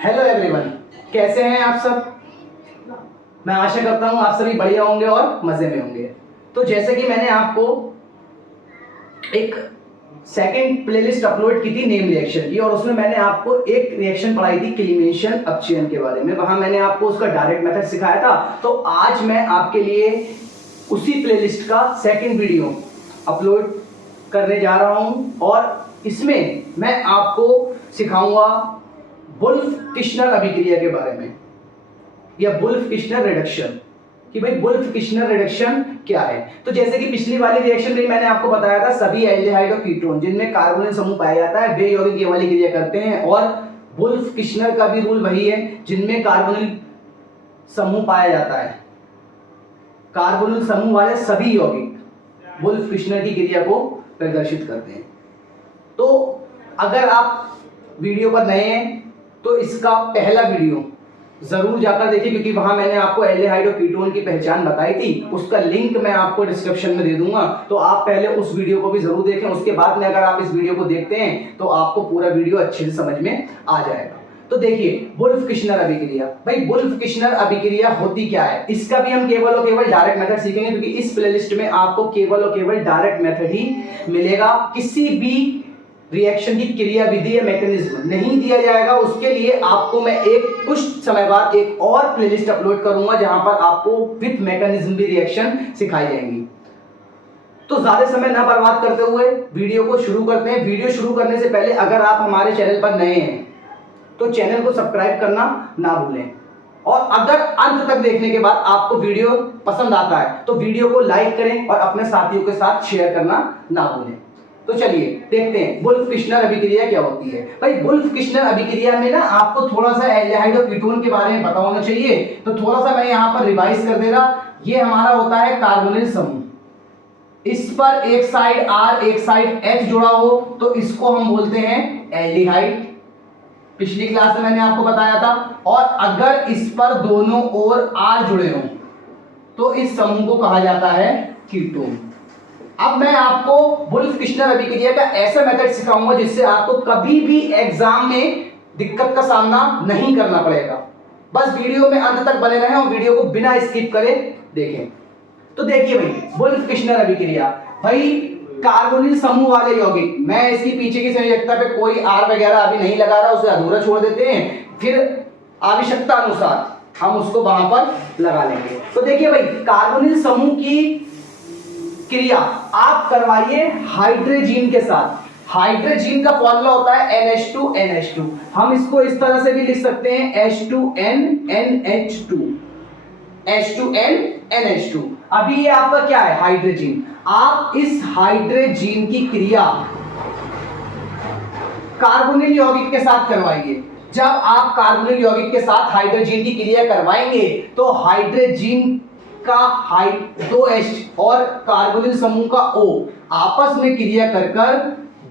Hello everyone, कैसे हैं आप सब। मैं आशा करता हूं आप सभी बढ़िया होंगे और मजे में होंगे। तो जैसे कि मैंने आपको एक सेकंड प्लेलिस्ट अपलोड की थी नेम रिएक्शन की, और उसमें मैंने आपको एक रिएक्शन पढ़ाई थी क्लीमेशन अपचयन के बारे में। वहां मैंने आपको उसका डायरेक्ट मेथड सिखाया था। तो आज मैं आपके लिए उसी प्लेलिस्ट का सेकंड वीडियो अपलोड करने जा रहा हूं, और इसमें मैं आपको सिखाऊंगा वुल्फ-किश्नर अभिक्रिया के बारे में, या वुल्फ-किश्नर रिडक्शन, कि भाई वुल्फ-किश्नर रिडक्शन क्या है। तो जैसे कि पिछली वाली रिएक्शन में मैंने आपको बताया था, सभी एल्डिहाइड और कीटोन जिनमें कार्बोनिल समूह पाया जाता है वे यौगिक ये वाली क्रिया करते हैं, और वुल्फ-किश्नर का भी रूल वही है, जिनमें कार्बोनिल समूह पाया जाता है, कार्बोनिल समूह वाले सभी यौगिक वुल्फ-किश्नर की क्रिया को प्रदर्शित करते हैं। तो अगर आप वीडियो पर नए हैं तो इसका पहला वीडियो जरूर जाकर देखिए, क्योंकि वहां मैंने आपको एल्डिहाइड और कीटोन की पहचान बताई थी। उसका लिंक मैं आपको डिस्क्रिप्शन में दे दूंगा, तो आप पहले उस वीडियो को भी जरूर देखें। उसके बाद में अगर आप इस वीडियो को देखते हैं तो आपको पूरा वीडियो अच्छे से समझ में आ जाएगा। तो देखिए, वुल्फ-किश्नर अभिक्रिया, भाई वुल्फ-किश्नर अभिक्रिया होती क्या है, इसका भी हम केवल और केवल डायरेक्ट मेथड सीखेंगे, क्योंकि इस प्लेलिस्ट में आपको केवल और केवल डायरेक्ट मेथड ही मिलेगा। किसी भी रिएक्शन की क्रिया विधि या मैकेनिज्म नहीं दिया जाएगा। उसके लिए आपको मैं एक कुछ समय बाद एक और प्लेलिस्ट अपलोड करूंगा, जहां पर आपको विद मैकेनिज्म भी रिएक्शन सिखाई जाएंगी। तो ज्यादा समय ना बर्बाद करते हुए वीडियो को शुरू करते हैं। वीडियो शुरू करने से पहले अगर आप हमारे चैनल पर नए हैं तो चैनल को सब्सक्राइब करना ना भूलें, और अगर अंत तक देखने के बाद आपको वीडियो पसंद आता है तो वीडियो को लाइक करें और अपने साथियों के साथ शेयर करना ना भूलें। तो चलिए देखते हैं वुल्फ-किश्नर अभिक्रिया क्या होती है। भाई वुल्फ-किश्नर अभिक्रिया में ना आपको थोड़ा सा एल्डिहाइड और कीटोन के बारे में पता होना चाहिए, तो थोड़ा सा मैं यहां पर रिवाइज कर दे रहा। ये हमारा होता है कार्बोनिल समूह, इस पर एक साइड R एक साइड H जुड़ा हो तो इसको हम बोलते हैं एल्डिहाइड। पिछली क्लास में मैंने आपको बताया था। और अगर इस पर दोनों ओर R जुड़े हों तो इस समूह को कहा जाता है कीटोन। अब मैं आपको वुल्फ-किश्नर अभिक्रिया का ऐसा मेथड सिखाऊंगा जिससे आपको कभी भी एग्जाम में दिक्कत का सामना नहीं करना पड़ेगा। बस वीडियो में अंत तक बने रहें और वीडियो को बिना स्किप करे देखें। तो देखिए भाई, वुल्फ-किश्नर अभिक्रिया, भाई कार्बोनिल समूह वाले यौगिक, मैं इसकी पीछे की संयोजकता पे कोई R वगैरह अभी नहीं लगा रहा, उसे अधूरा छोड़ देते हैं, फिर आवश्यकता अनुसार हम उसको वहां पर लगा लेंगे। तो देखिए भाई, कार्बोनिल समूह की क्रिया आप करवाइए हाइड्रोजन के साथ। हाइड्रोजन का फॉर्मूला होता है NH2NH2। हम इसको इस तरह से भी लिख सकते हैं H2NNH2, H2NNH2। अभी ये आपका क्या है, हाइड्रोजन। आप इस हाइड्रोजन की क्रिया कार्बोनिल यौगिक के साथ करवाइए। जब आप कार्बोनिल यौगिक के साथ हाइड्रोजन की क्रिया करवाएंगे तो हाइड्रोजन का H2 और कार्बोनिल समूह का O आपस में क्रिया कर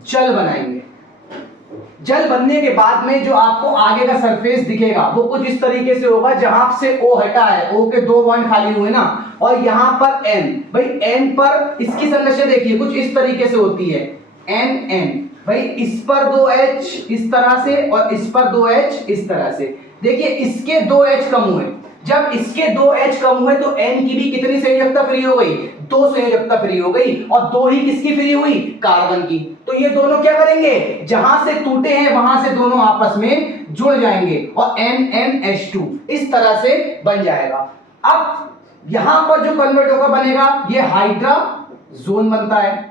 जल बनाएंगे। जल बनने के बाद में जो आपको आगे का सरफेस दिखेगा वो कुछ इस तरीके से होगा। जहां से O हटा है, O के 2 बॉन्ड खाली हुए ना, और यहां पर N, भाई N पर इसकी संरचना देखिए कुछ इस तरीके से होती है, NN। भाई इस पर 2H इस तरह से और इस पर 2H इस तरह से। देखिए इसके 2H कम हुए, जब इसके 2H कम हुए तो N की भी कितनी संयोजकता फ्री हो गई, 2 संयोजकता फ्री हो गई, और 2 ही किसकी फ्री हुई, कार्बन की। तो ये दोनों क्या करेंगे, जहां से टूटे हैं वहां से दोनों आपस में जुड़ जाएंगे और NNH2 इस तरह से बन जाएगा। अब यहां पर जो कन्वर्ट होकर बनेगा ये हाइड्रोजन बनता है।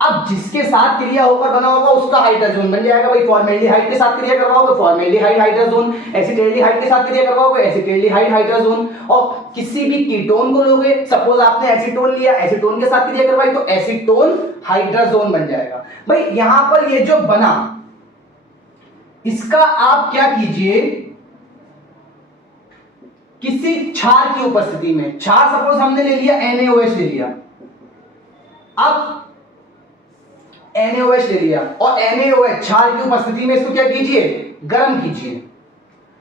अब जिसके साथ क्रिया होकर बना होगा उसका हाइड्रोजन बन जाएगा। भाई फॉर्मेल्डिहाइड के साथ क्रिया करवाओगे फॉर्मेल्डिहाइड हाइड्रोजन, एसिटाल्डिहाइड के साथ क्रिया करवाओगे एसिटाल्डिहाइड हाइड्रोजन, और किसी भी कीटोन को लोगे, सपोज आपने एसीटोन लिया, एसीटोन के साथ क्रिया करवाई तो एसीटोन हाइड्रोजन बन जाएगा। भाई यहां पर ये जो बना, इसका आप क्या कीजिए, किसी क्षार की उपस्थिति में, क्षार सपोज हमने ले लिया NaOH ले लिया, अब NaOH ले लिया और NaOH क्षार की उपस्थिति में इसको क्या कीजिए, गर्म कीजिए।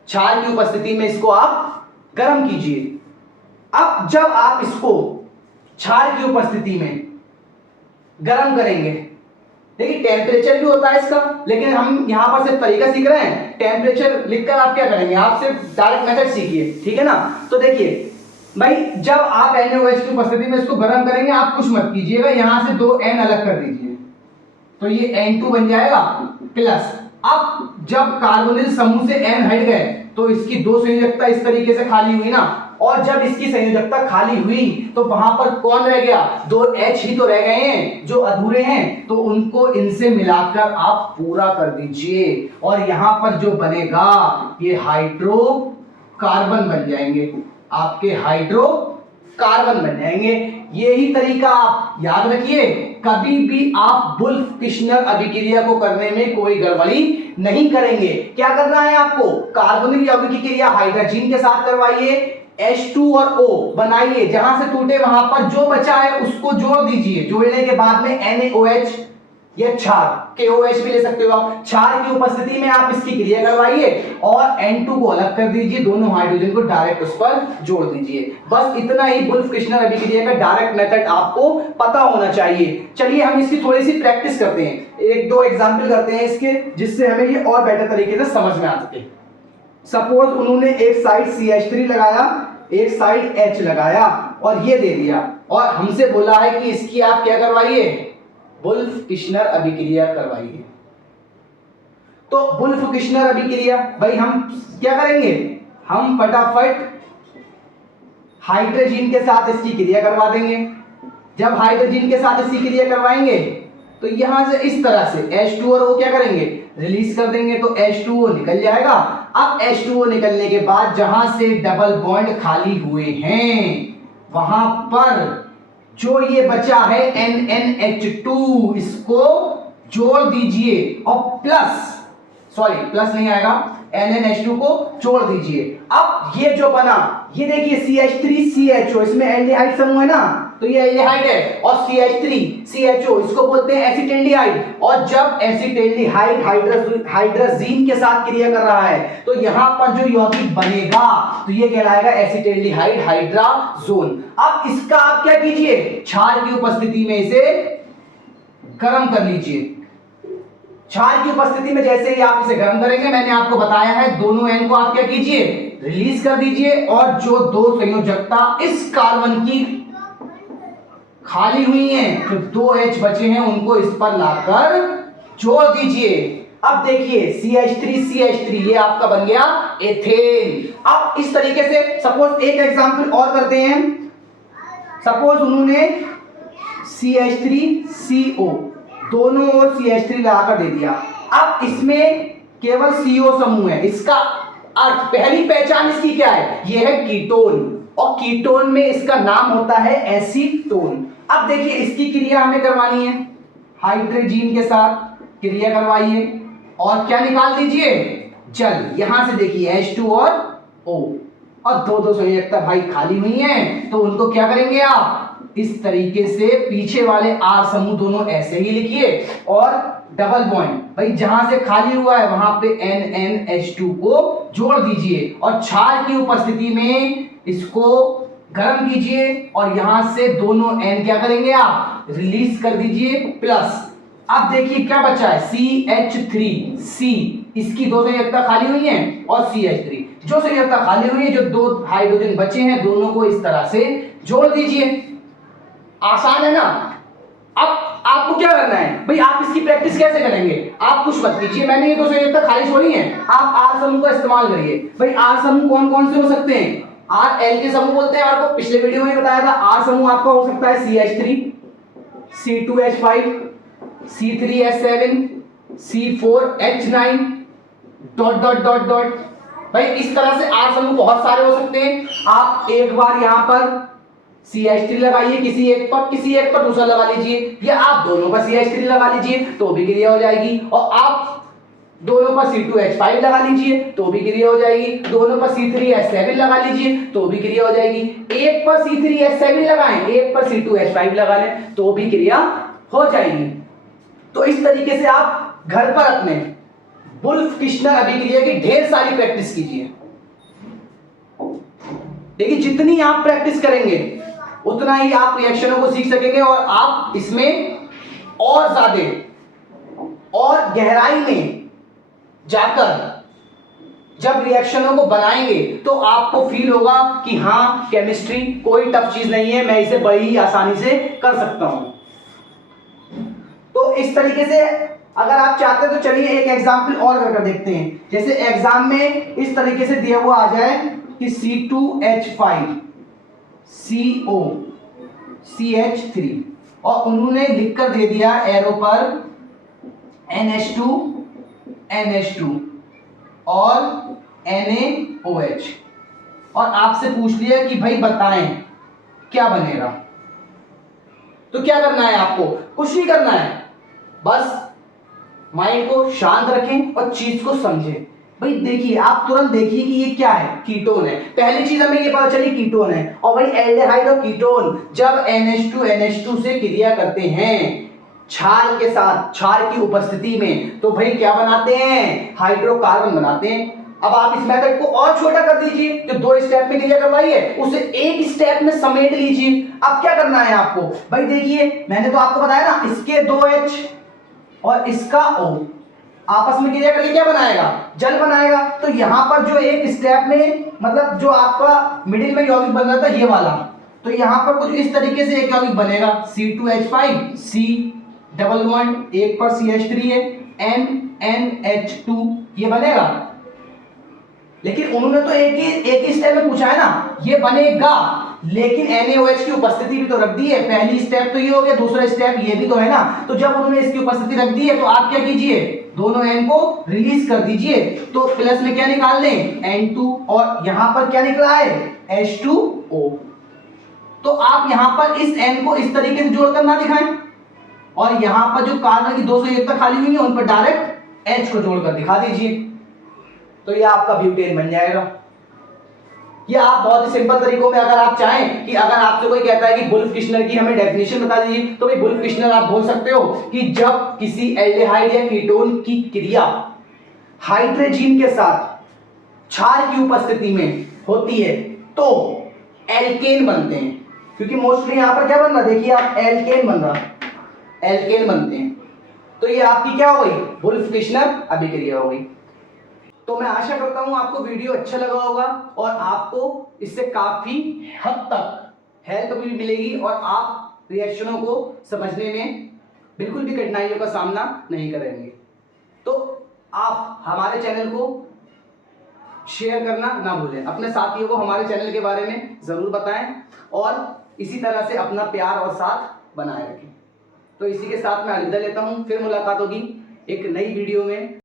क्षार की उपस्थिति में इसको आप गर्म कीजिए। अब जब आप इसको क्षार की उपस्थिति में गर्म करेंगे देखिए टेम्परेचर भी होता है इसका, लेकिन हम यहाँ पर सिर्फ तरीका सीख रहे हैं। टेम्परेचर लिखकर आप क्या करेंगे, आप सिर्फ डायरेक्ट मेथड सीखिए, ठीक है ना। तो देखिए भाई जब आप NaOH की उपस्थिति में इसको गर्म करेंगे, आप कुछ मत कीजिएगा, यहां से 2 N अलग कर दीजिए, तो ये N2 बन जाएगा प्लस। अब जब कार्बोनिल समूह से N हट गए तो इसकी 2 संयोजकता इस तरीके से खाली हुई ना, और जब इसकी संयोजकता खाली हुई तो वहां पर कौन रह गया, 2 H ही तो रह गए हैं जो अधूरे हैं, तो उनको इनसे मिलाकर आप पूरा कर दीजिए, और यहां पर जो बनेगा ये हाइड्रोकार्बन बन जाएंगे, आपके हाइड्रोकार्बन बन जाएंगे। यही तरीका आप याद रखिए, कभी भी आप वुल्फ-किश्नर अभिक्रिया को करने में कोई गड़बड़ी नहीं करेंगे। क्या करना है आपको, कार्बनिक यौगिक की क्रिया हाइड्रोजन के साथ करवाइए, H2 और O बनाइए, जहां से टूटे वहां पर जो बचा है उसको जोड़ दीजिए, जोड़ने के बाद में NaOH या क्षार KOH भी ले सकते हो आप, क्षार की उपस्थिति में आप इसकी क्रिया करवाइए और N2 को अलग कर दीजिए, दोनों हाइड्रोजन को डायरेक्ट उस पर जोड़ दीजिए। बस इतना ही वुल्फ-किश्नर अभिक्रिया का डायरेक्ट मेथड आपको पता होना चाहिए। चलिए हम इसकी थोड़ी सी प्रैक्टिस करते हैं, 1-2 एग्जांपल करते हैं इसके, जिससे हमें ये और बेटर तरीके से समझ में आ सके। सपोज उन्होंने एक साइड CH3 लगाया, एक साइड H लगाया और ये दे दिया, और हमसे बोला है कि इसकी आप क्या करवाइए, वुल्फ-किश्नर अभिक्रिया करवाइए। तो वुल्फ-किश्नर अभिक्रिया भाई हम क्या करेंगे, हम फटाफट हाइड्रोजन के साथ इसकी क्रिया करवा देंगे। जब हाइड्रोजन के साथ इसकी क्रिया करवाएंगे तो यहां से इस तरह से H2 और O क्या करेंगे, रिलीज कर देंगे, तो H2O निकल जाएगा। अब H2O निकलने के बाद जहां से डबल बॉन्ड खाली हुए हैं वहां पर जो ये बचा है NNH2, इसको जोड़ दीजिए और प्लस नहीं आएगा, NNH2 को जोड़ दीजिए। अब ये जो बना, ये देखिए CH3CHO, इसमें एल्डिहाइड समूह है ना, तो ये एल्डिहाइड है, और CH3CHO इसको बोलते हैं एसिटेल्डिहाइड, और जब एसिटेल्डिहाइड हाइड्रोजीन के साथ क्रिया कर रहा है तो यहां पर जो यौगिक बनेगा तो ये कहलाएगा एसिटेल्डिहाइड हाइड्राजोन। अब इसका आप क्या कीजिए, क्षार की उपस्थिति में इसे गर्म कर लीजिए। क्षार की उपस्थिति में जैसे ही आप इसे गर्म करेंगे, मैंने आपको बताया है, दोनों एन को आप क्या कीजिए, रिलीज कर दीजिए, और जो 2 संयोजकता इस कार्बन की खाली हुई हैं, जो 2 H बचे हैं, उनको इस पर लाकर जोड़ दीजिए। अब देखिए CH3CH3 ये आपका बन गया एथेन। अब इस तरीके से सपोज एक एग्जांपल और करते हैं। सपोज उन्होंने CH3CO दोनों ओर CH3 लगाकर दे दिया। अब इसमें केवल CO समूह है, इसका अर्थ, पहली पहचान इसकी क्या है, यह है कीटोन, और कीटोन में इसका नाम होता है एसीटोन। अब देखिए इसकी क्रिया हमें करवानी है, हाइड्रोजन के साथ क्रिया करवाइए और क्या निकाल दीजिए, जल। यहां से देखिए H2 और O, और 2 संयोजकता भाई खाली हुई हैं, तो उनको क्या करेंगे आप, इस तरीके से पीछे वाले R समूह दोनों ऐसे ही लिखिए, और डबल बॉन्ड भाई जहां से खाली हुआ है वहां पे NNH2 को जोड़ दीजिए, और क्षार की उपस्थिति में इसको गर्म कीजिए, और यहां से दोनों N क्या करेंगे आप, रिलीज कर दीजिए, प्लस। अब देखिए क्या बचा है, CH3C, इसकी 2 संयोजकता खाली हुई हैं, और CH3 जो संयोजकता खाली हुई है, जो 2 हाइड्रोजन बचे हैं, दोनों को इस तरह से जोड़ दीजिए। आसान है ना। अब आपको क्या करना है भाई, आप इसकी प्रैक्टिस कैसे करेंगे, आप कुछ मत कीजिए, मैंने ये 2 संयोजकता खाली छोड़ी हैं, आप R समूह का इस्तेमाल करिए। भाई R समूह कौन कौन से हो सकते हैं, RL के समूह बोलते हैं, आपको पिछले वीडियो में बताया था। R समूह आपका हो सकता है CH3, C2H5, C3H7, C4H9 ... भाई इस तरह से R समूह बहुत सारे हो सकते हैं। आप एक बार यहाँ पर CH3 लगाइए, किसी एक पर दूसरा लगा लीजिए, या आप दोनों पर CH3 लगा लीजिए तो भी क्रिया हो जाएगी, और आप दोनों पर C2H5 लगा लीजिए तो भी क्रिया हो जाएगी, दोनों पर C3H7 लगा लीजिए तो भी क्रिया हो जाएगी, एक पर C3H7 लगाएं, एक पर C2H5 लगा लें तो भी क्रिया हो जाएगी। तो इस तरीके से आप घर पर अपने वुल्फ-किश्नर अभिक्रिया की ढेर सारी प्रैक्टिस कीजिए। देखिए जितनी आप प्रैक्टिस करेंगे उतना ही आप रिएक्शनों को सीख सकेंगे, और आप इसमें और ज्यादा और गहराई में जाकर जब रिएक्शनों को बनाएंगे तो आपको फील होगा कि हाँ, केमिस्ट्री कोई टफ चीज नहीं है, मैं इसे बड़ी ही आसानी से कर सकता हूं। तो इस तरीके से अगर आप चाहते हैं तो चलिए एक एग्जाम्पल और करके देखते हैं। जैसे एग्जाम में इस तरीके से दिया हुआ आ जाए कि C2H5 CO CH3 और उन्होंने लिखकर दे दिया एरो पर NH2 NH2 और NaOH और आपसे पूछ लिया कि भाई बताएं क्या बनेगा। तो क्या करना है आपको? कुछ नहीं करना है, बस माइंड को शांत रखें और चीज को समझें। भाई देखिए, आप तुरंत देखिए कि ये क्या है, कीटोन है। पहली चीज हमें ये पता चली कीटोन है। और भाई एल्डिहाइड और कीटोन जब NH2 से क्रिया करते हैं क्षार के साथ, क्षार की उपस्थिति में, तो भाई क्या बनाते हैं? हाइड्रोकार्बन बनाते हैं। अब आप इस मेथड को और छोटा कर दीजिए, जो 2 स्टेप में क्रिया करवाई है उसे 1 स्टेप में समेट लीजिए। अब क्या करना है आपको? भाई देखिए, मैंने तो आपको बताया ना, इसके 2H और इसका O आपस में क्रिया करके क्या बनाएगा? जल बनाएगा। तो यहां पर जो एक स्टेप में, मतलब जो आपका मिडिल में यौगिक बन रहा था ये वाला, तो यहां पर कुछ इस तरीके से एक यौगिक बनेगा C2H5 C डबल बॉन्ड, एक पर CH3 है, NNH2 ये बनेगा। लेकिन उन्होंने तो एक ही स्टेप में पूछा है ना, ये बनेगा, लेकिन NaOH की उपस्थिति भी तो रख दी है। पहली स्टेप तो ये हो गया, दूसरा स्टेप ये भी तो है ना। तो जब उन्होंने इसकी उपस्थिति रख दी है तो आप क्या कीजिए? दोनों N को रिलीज कर दीजिए। तो प्लस में क्या निकाल लें? N2 और यहां पर क्या निकला है? H2O। तो आप यहां पर इस N को इस तरीके से जोड़कर ना दिखाएं और यहां पर जो कार्बन की 200 एकता खाली हुई है उन पर डायरेक्ट H को जोड़कर दिखा दीजिए। तो ये आपका ब्यूटेन बन जाएगा। ये आप बहुत ही सिंपल तरीकों में, अगर आप चाहें कि अगर आपसे कोई कहता है कि वुल्फ-किश्नर की हमें डेफिनेशन बता दीजिए, तो भाई वुल्फ-किश्नर आप बोल सकते हो कि जब किसी एल्डिहाइड या कीटोन की क्रिया हाइड्रोजन के साथ क्षार की उपस्थिति में होती है तो एल्केन बनते हैं। क्योंकि मोस्टली यहां पर क्या बन रहा, देखिए आप, एल्केन बन रहा, एल्केन बनते हैं। तो ये आपकी क्या हो गई? वुल्फ-किश्नर अभिक्रिया हो गई। तो मैं आशा करता हूं आपको वीडियो अच्छा लगा होगा और आपको इससे काफी हद तक हेल्प भी मिलेगी और आप रिएक्शनों को समझने में बिल्कुल भी कठिनाइयों का सामना नहीं करेंगे। तो आप हमारे चैनल को शेयर करना ना भूलें, अपने साथियों को हमारे चैनल के बारे में जरूर बताएं और इसी तरह से अपना प्यार और साथ बनाए रखें। तो इसी के साथ मैं अलविदा लेता हूं, फिर मुलाकात होगी एक नई वीडियो में।